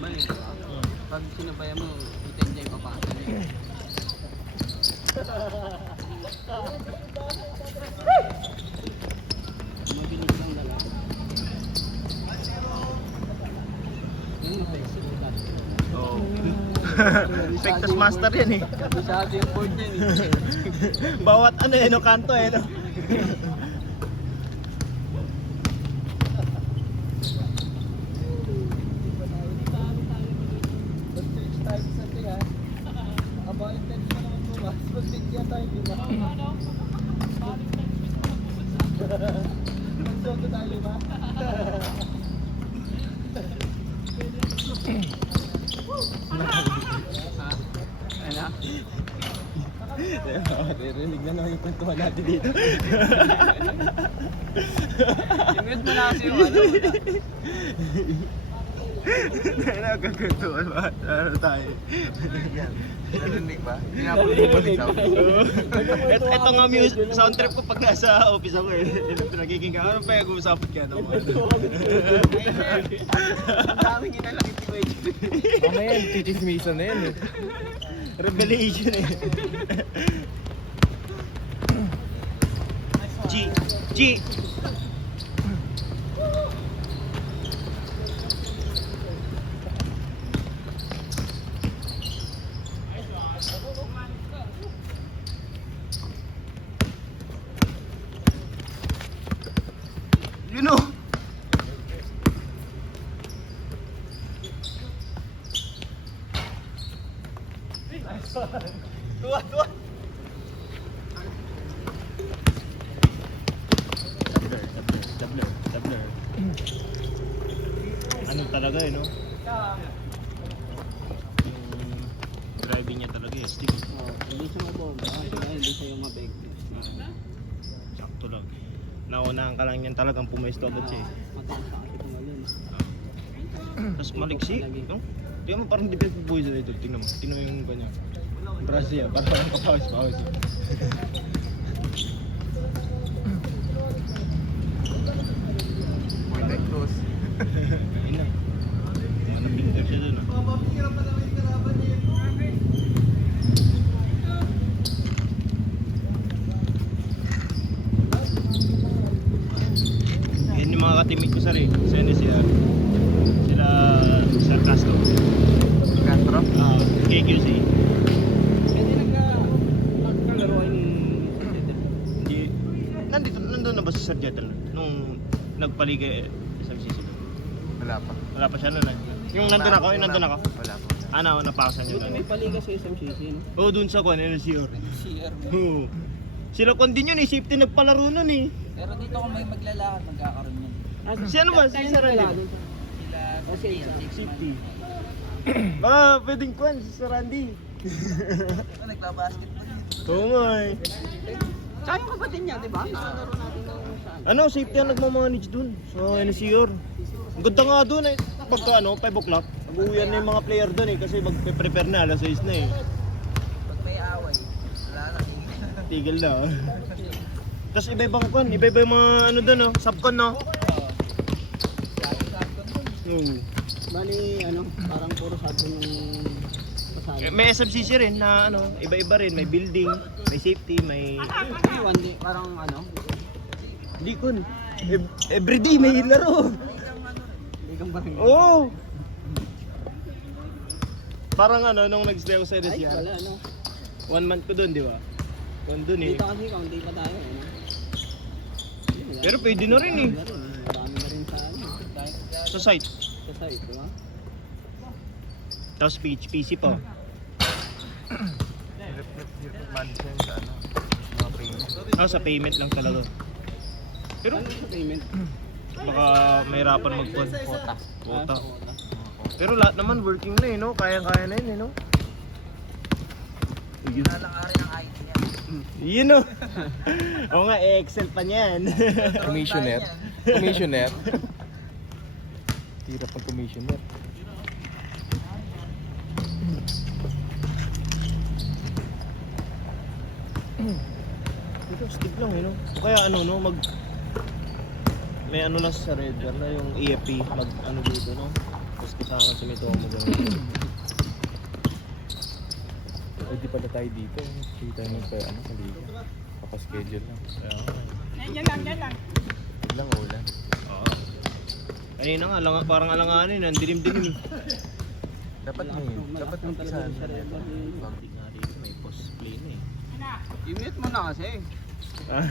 normal eh. Pag sinabayan mo, itenjay pa pa. Mabilis lang dala. Yung flexible. Oo. Pectus master yan eh. Masyado yung board yan eh. Bawat ano eh, no, kanto eh, no? Narinig na naman yung kwentuhan natin dito. Tingnan mo na kasi yung ano. Nagkakwentuhan ba? Ano tayo? Narinig ba? Hindi nga po lumulitaw. Ito nga sound trip ko pag nasa office ako eh. Nagiging ka, ano pa yung usapan ka? Ang daming inalakit si Wedge. Ano yan? Chichismisan na yan eh. Revelation eh. G. You know. Tuwa. Doubler. Ano talaga eh, no? Yung driving niya talaga eh, stick. Hindi siya mabomba. Hindi siya yung mabig. Sakto lang. Naunahan ka lang yan talagang pumesto agad siya eh. Mataas sa kasi tumalun. Tapos maliksi, no? Tingnan mo parang defensive boys na ito. Tingnan mo yung kanya. Brazil, parang kapawis-pawis. Point and close. Ayun na. Ano pinter siya dun ah. Yan yung mga katimik ko sa rin. Sa NSR. Sila Sir Castro. Castro? KQC. Hindi nagkalaro kayo ni Hindi. Nandun na ba si Sir Jetel? Nung nagpaligay isang season. Wala pa. Wala pa siya na yung nandun ako. Wala pa. Ano, napakasan Buti yun. may paliga sa isang sisi, no? Oo, dun sa kwan, NSR. CR. Oo. Sila kwan din yun eh, safety nagpalaro nun eh. Pero dito kung may maglalakad, magkakaroon yan. Si ano ba? Si Sir Randy? Sila, kasi Safety. Baka pwedeng kwan, si Sir Randy. nagbabasketball dito. Oo nga eh. Tsaka yung kapatid niya, di ba? Nalaro natin ng saan. Ano, safety ang nagmamanage dun sa NSR. Ang ganda nga dun eh. Pagka 5 o'clock, mag-uwian na yung mga player dun eh. Kasi mag-prepare na, alas 6 na eh. Pag may away, wala na. Tigil na oh. Tapos iba-ibang kwan, iba-iba yung mga ano dun oh, subcon no? Oo. Bali, parang puro sabi ng pasado. May SMCC rin na iba-iba rin. May building, may safety, may... One day, parang Hindi kun. Everyday may laro. ligang barangay. Oo. Parang nung nag-stay ako sa Ay, NSR. wala, 1 month ko dun, di ba? Dun eh. Dito kasi, kaunti pa tayo, Pero pwede na rin eh. Marami na rin Sa site. sa site, di ba? Tapos PC pa. Mansion sa ano. Mga payment. Sa payment lang talaga. Pero Ano sa payment? baka mahirapan mag-phone. Quota. Quota. Pero lahat naman working na eh, no? Kaya-kaya na yun eh, no? Yun. Lalangari ng IT niya. Yun no? Oo nga, Excel pa niyan. Commissioner. Hirap pag commissioner. Ito, stick lang eh, no? O kaya may lang sa radar na yung EFP, dito, no? Kasama sa Mito mo gano'n. Pwede pala tayo dito. Hindi tayo maligo. Kapaschedule lang. Yan lang. Biglang ulan. Oo. Kanina nga, parang alanganin, ang dilim-dilim. Dapat dapat magpisahan na ito. Hindi nga dito, may post play na eh. I-mute mo na kasi. Ah,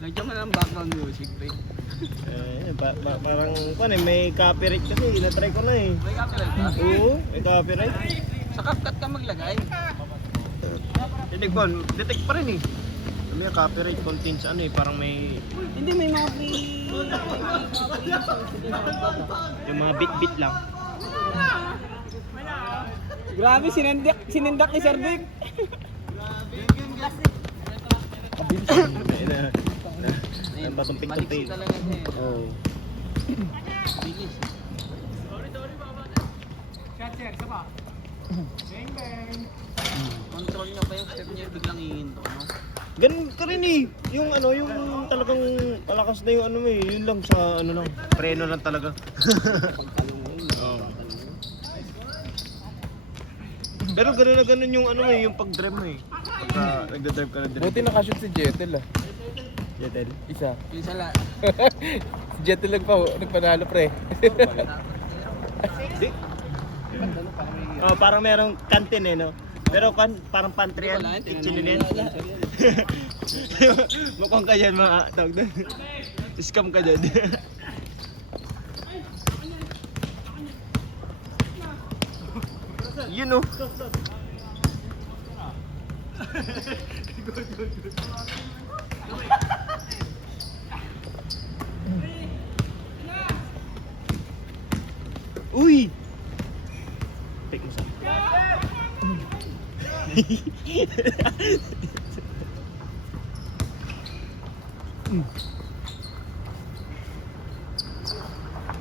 Lagyan mo ng background music, pre. parang, may copyright kasi, na-try ko na eh. May copyright ba? Oo, may copyright. Sa CapCut ka maglagay. Detect pa rin eh. May copyright contains parang may Hindi, may mga free... yung mga bit-bit lang. Grabe, sinendak ni Sir Vic. Ang patumpik-tumpik. talaga siya eh. Oo. Bilis. Control na pa yung step niya, biglang ihinto, no? Ganun ka rin eh. Yung yung talagang malakas na yung yun lang sa lang. Preno lang talaga. Oo. Pero gano'n na gano'n yung yung pag-drive mo eh. Pagka nagda-drive ka na drive. Buti nakashoot si Jetel ah. Jetel. Isa. Yung sa la... Si Jetel nagpanalo pre. Di. Oh, parang merong kantin eh, no? Pero parang pantry yan. Kitchen din yan. Mukhang ka dyan, mga tawag doon. Scam ka dyan. You know. Uy! Take mo sa.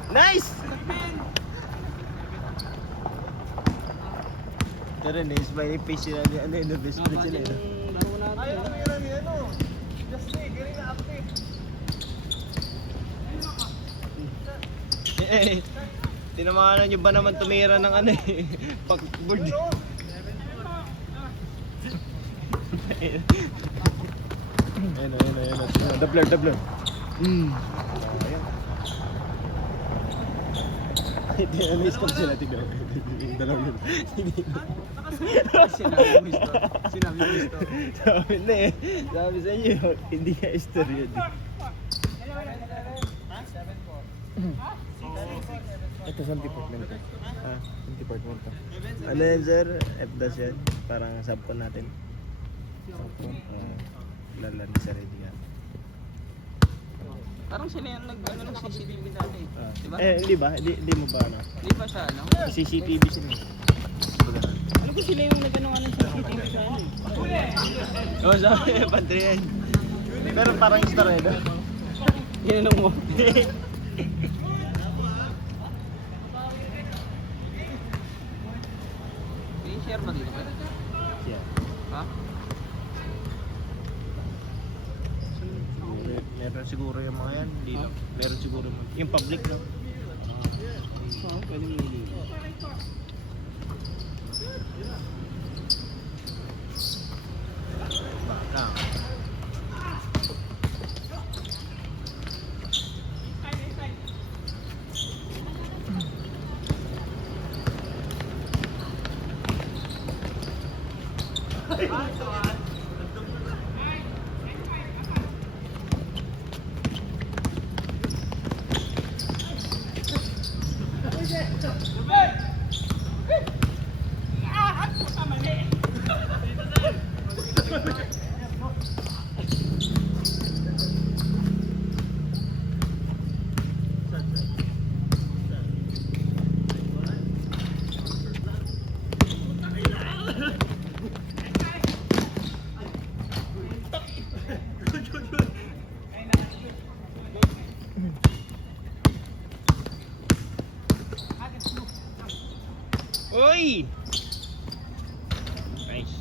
Nice! Pero nice, may face sila ni best friend sila. Laro natin. Tinamahanan nyo ba naman tumira ng pag-board? Ayun. Dabler. Miss ko sila, tignan. Yung dalawa yun. Sinabi mo gusto. Sabi na eh. Sabi sa inyo, hindi ka istorya din. Ito saan department to? Ah, Saan department to? ano yan sir? F-dash yan. Parang subcon natin. Lalan sa ready nga. Parang sila yung ng CCTV dati. Diba? Hindi ba? Hindi mo ba Di ba sa CCTV sila. Ano ko sila yung nag-ano ng CCTV sa Oo, sabi, pantry yan. Pero parang star eh. Ginanong mo. I-share ba dito? Yeah. Ha? Meron siguro yung mga yan. Hindi lang. Meron siguro yung public no? Oo, pwede mo niligo. Lang. Uy! Nice.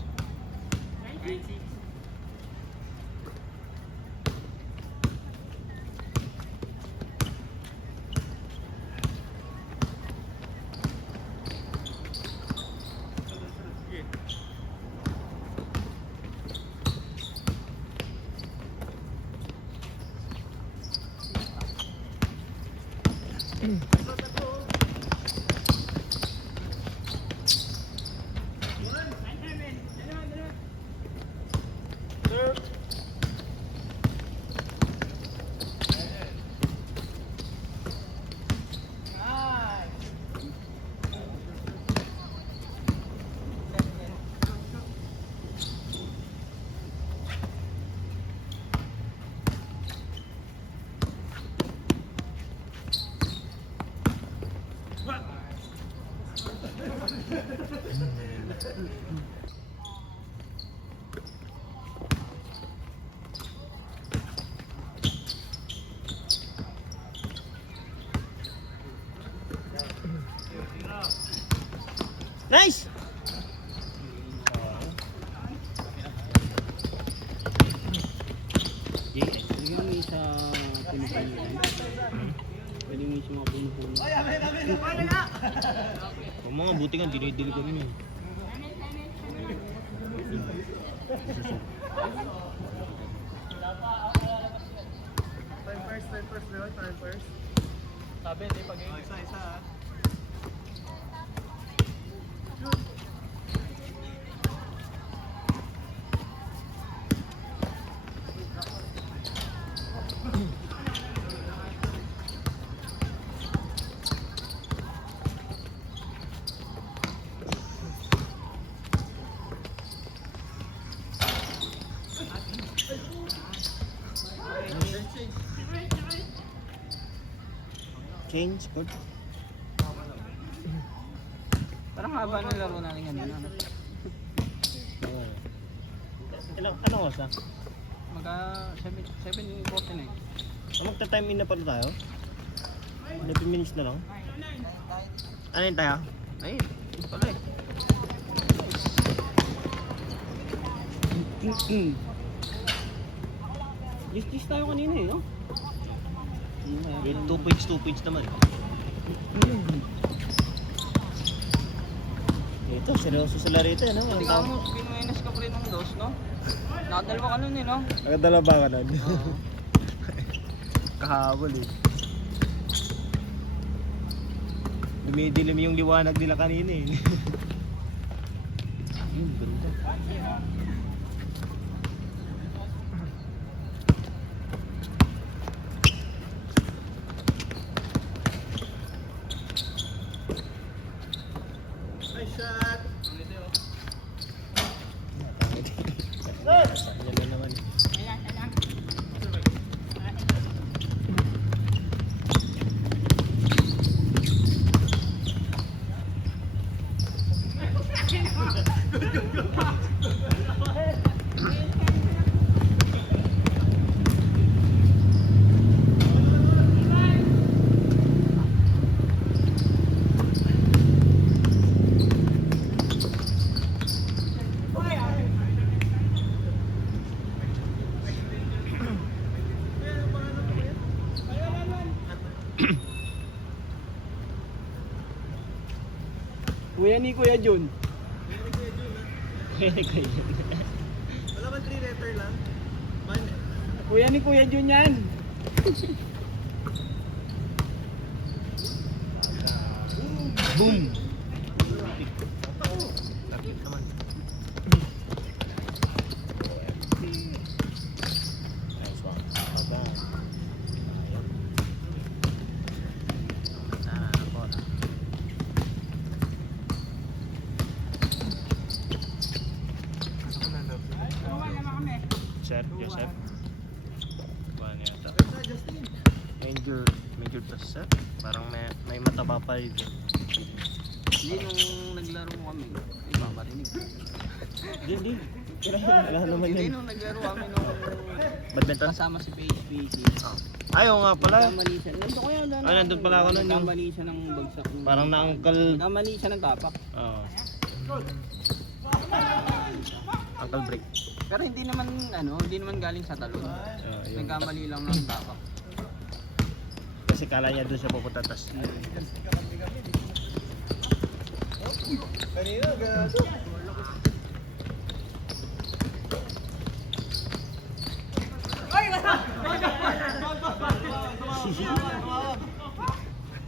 Nice! Bigyan mo isa pinupunan. Pwede mo isa mga pinupunan. Kung mga buti nga, dinidili ko rin yun. Sabi, hindi pag isa-isa ha. Change, good. Parang haba ng laro natin kanina. Anong oras na? Magka 7:40 na eh. Magta-time in na pala tayo? 11 minutes na lang? Ano yun tayo? Ay, ito pala eh. Gis tayo kanina eh, no? With 2 points naman. Ito, seryoso sila rito, no? Hindi ka mo, binuenas ka pa rin ng dos, no? Nakadalawa ka nun eh, no? Nakadala ba ka nun? Oo. Kahabol eh. Dumidilim yung liwanag nila kanina eh. Ganda. Yan na naman. Kuya ni Kuya Jun. Pwede ko yun. Wala ba 3 letter lang? Man. Kuya ni Kuya Jun yan. Boom! Lapit naman. Nice one. Aba. Sana na po na. Sir, Joseph. Paano yata? Major plus sir. Parang may mataba pa dito. Hindi nung naglaro kami, ay mamarinig. Hindi. Wala naman Hindi yun. nung naglaro kami nung Badminton? kasama si PHPC. Ayaw nga pala. Nagkamali siya. Nandun ko yan. Ah, nandun pala ako nun, yung- Nagkamali siya ng bagsak. Parang na-uncle. Nagkamali siya ng tapak. Oo. Uncle break. Pero hindi naman galing sa talon. Yung Nagkamali lang ng tapak. kasi kala niya doon siya pupunta tas. Kanina, gato.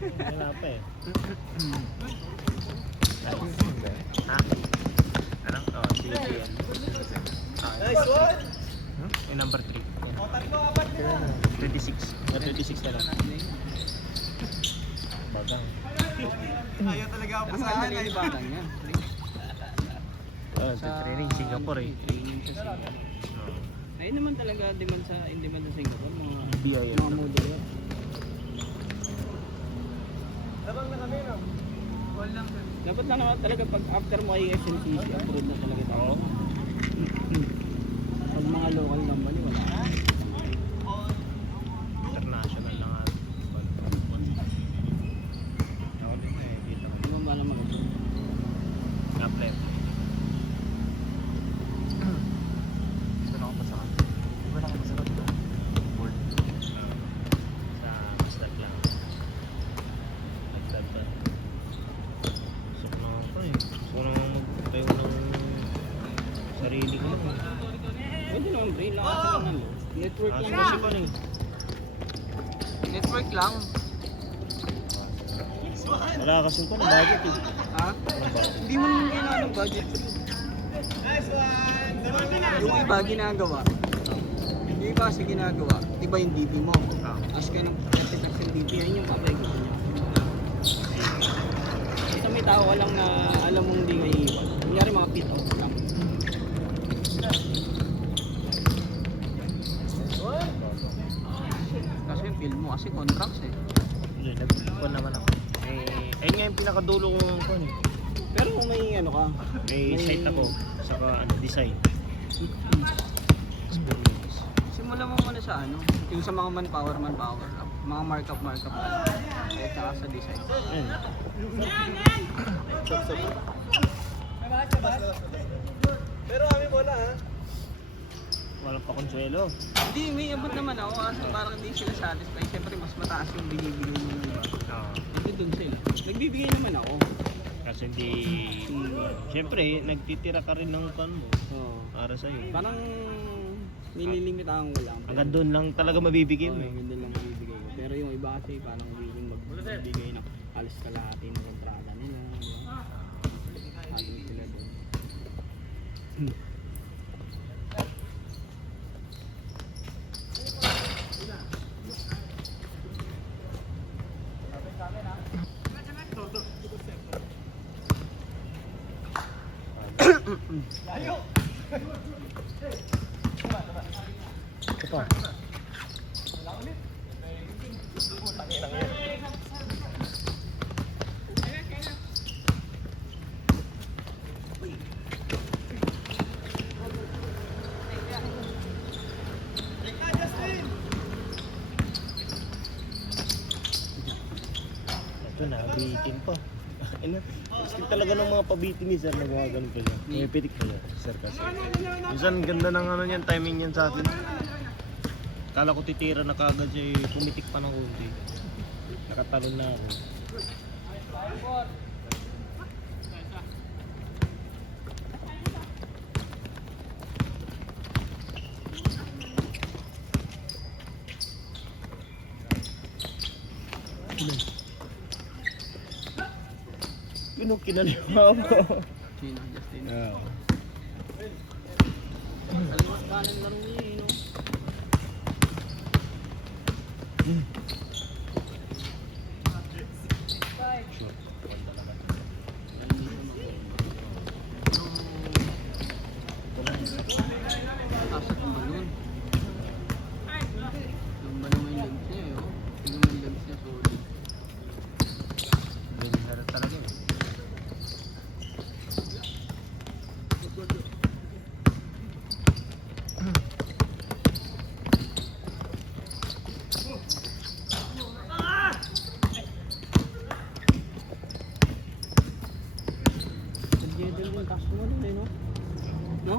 Wala pa eh. Ha? Ano? Oh, sige yan. Nice one! Yung number 3. O, tatlo, apat na. 26. 26 na lang. Bagang. Ayaw talaga ako Ang sa akin. nalilibatan niya. Oh, sa training Singapore eh. Training sa Singapore. Ayun naman talaga in demand sa Singapore. Mga BIL. mga model yan. Labang na kami, no? Call lang. Dapat lang naman talaga pag after mo ay SMCC, approved na talaga ito. Oo. Pag mga local company, wala. International lang at ako din na dito. Hindi mo ba naman ito? Apply. Gusto na ako pasaka. Di ba nakapasaka dito? Board. Sa Masdag lang. Masdag ba? Gusto ko na ako eh. Gusto ko na magtayo ng sarili ko lang. Pwede naman pre, lakas lang ano. Network lang Kasi kasi. pa rin. Network lang. Wala kasing ko na budget eh. Ha? Hindi mo naman kailangan ng budget. Yung iba ginagawa. Yung iba kasi ginagawa. Iba yung DP mo. As ka ng 30% DP, yan yung papayagin niya. Basta may tao ka lang na alam mong hindi may iwan. Kunyari mga pit off lang. Kasi yung feel mo kasi contracts eh. Hindi, nag-ipon naman ako. Ayun nga yung pinakadulo kong kon eh. Pero kung may ano ka, May site ako, saka design. Experience. simulan mo muna sa ano, yung sa mga manpower lang. Mga markup lang. At saka sa design. Ayun. Pero kami wala ha. Walang pa konsuelo. Hindi, may abot naman ako kasi parang hindi sila satisfied. Siyempre mas mataas yung binibigay mo ng iba. Oo. Hindi dun sila. Nagbibigay naman ako. Kasi hindi... Siyempre, nagtitira ka rin ng pan mo Oo. para sa'yo. Parang nililimitahan ko lang. Hanggang doon lang talaga mabibigay mo eh. Hindi lang bibigay ko. Pero yung iba kasi parang willing magbigay ng halos kalahati ng kontrata nila. Halos sila doon. Ito pa. Ito na, bitin pa. Gusto talaga ng mga pabitin ni sir na gumagano pa siya. May pitik pa siya, sir kasi. Minsan ganda ng ano niyan, timing niyan sa atin. Kala ko titira na kagad siya eh, pumitik pa ng konti. Nakatalon na ako. Yun ang kinaliwa mo. Sino? Justin. Yeah. Kaliwas kanan lang niya eh, no? Sure. Wala talaga. Taas at yung balon. Yung balon may legs niya eh, oh. Yung may legs niya solid. Ganda talaga eh. Nag-jedel yung taas mo nun eh, no? No?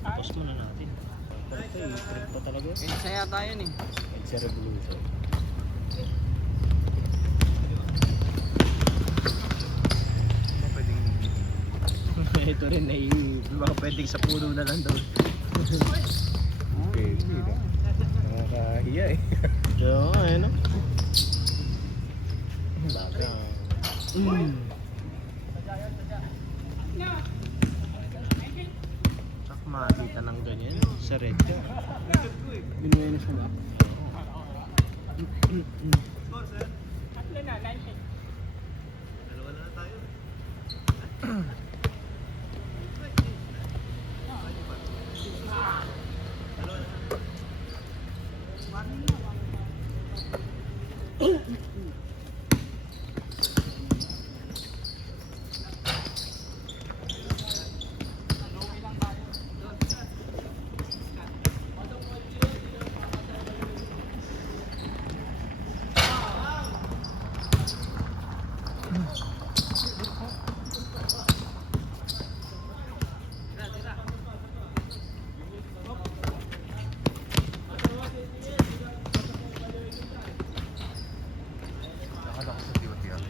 Tapos muna natin. Ito eh, trip pa talaga. Saya tayo eh. It's a revolution. Ito rin ay baka pwedeng sa puno na lang daw. Okay, Nakakahiya eh. Diyo, ayun no? Baka. Saka makakita ng ganyan. Binuenos na ba? Dalawa na tayo. Nakala ko sa duty ah.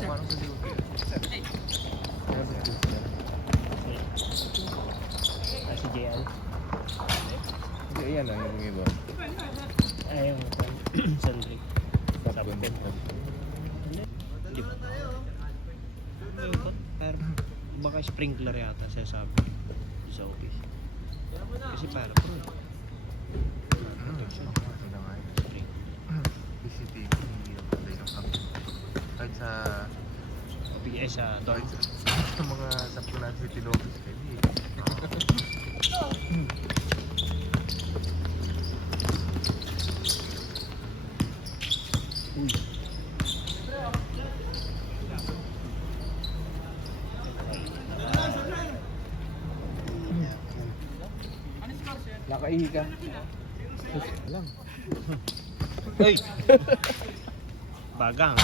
Parang sa duty. Kaya sa duty ah. Si JL. Hindi, ayan lang yung iba. Ay, yung Sandri. Sabi ko. Hindi ba? Pero baka sprinkler yata siya sabi sa office. Kasi para pro. Sprinkler. PCTV, hindi ako tayo ng kami. Kahit sa... OPS sa dorm. Kahit sa mga sapunan city office kayo eh. Uy. Nakaihi ka. Alam. Uy! Bagang.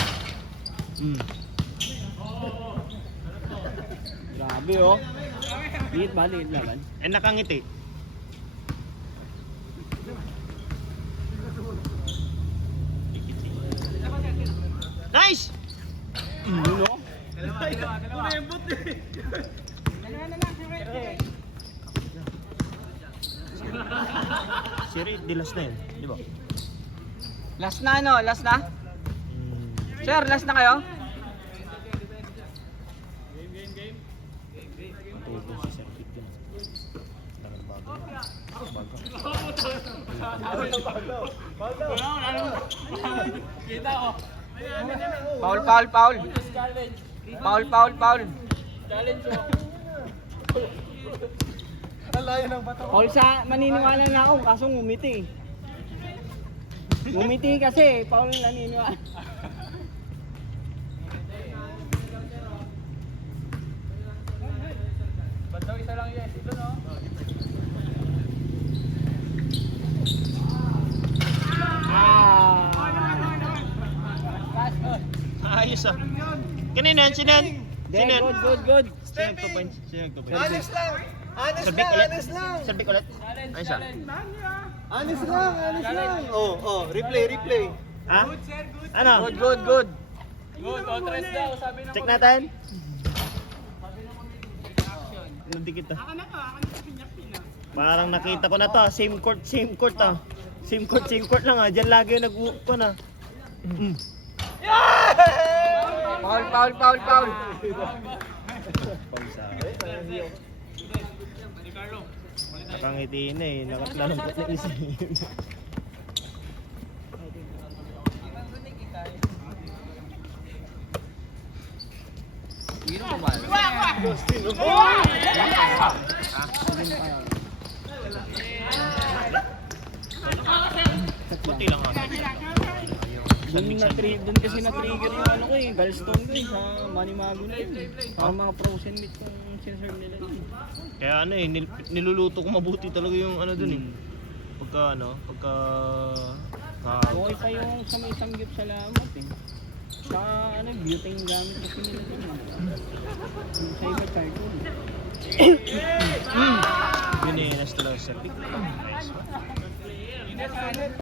Grabe oh. Liit ba? Liit naman. Eh, nakangiti. Nice! Yun oh. Si Ray, dilas na yun, di ba? Last na ano? Last na? Sir, last na kayo? Matulog si Sir Pete yun. Takal bago. Foul, foul, foul. Foul, foul, foul. Foul sa maniniwala na ako, kaso ngumiti. Ngumiti kasi, foul naniniwala. Ayos ah. Kanina, sinan? Sinan? Good, good, good. Sino nagpo-punch? Sino nagpo-punch? Honest lang. Honest Sabik lang, ulit? honest lang. Sabik ulit? Ayos ah. Honest lang, honest lang. Oh, replay, replay. Ha? Ano? Good, good, good. Check natin. Nandikit ah. Parang nakita ko na to. Same court ah. Same court lang ah. Diyan lagi yung nag-uuk ko na. Foul, foul, foul, foul. Pausa. Nakangiti na eh. Nakalalungkot na isa. Puti lang ah. Doon kasi na-trigger yung ano ko eh, gallstone ko eh, sa Manimago na yun. Sa mga frozen meat kung sinaserve nila yun. Kaya ano eh, niluluto ko mabuti talaga yung ano dun eh. Pagka Okay pa yung sa may sanggip sa lamat eh. Sa ano, butane gamit kasi nila dun eh. Sa iba charcoal. Bininas talaga sa pick. Nice one.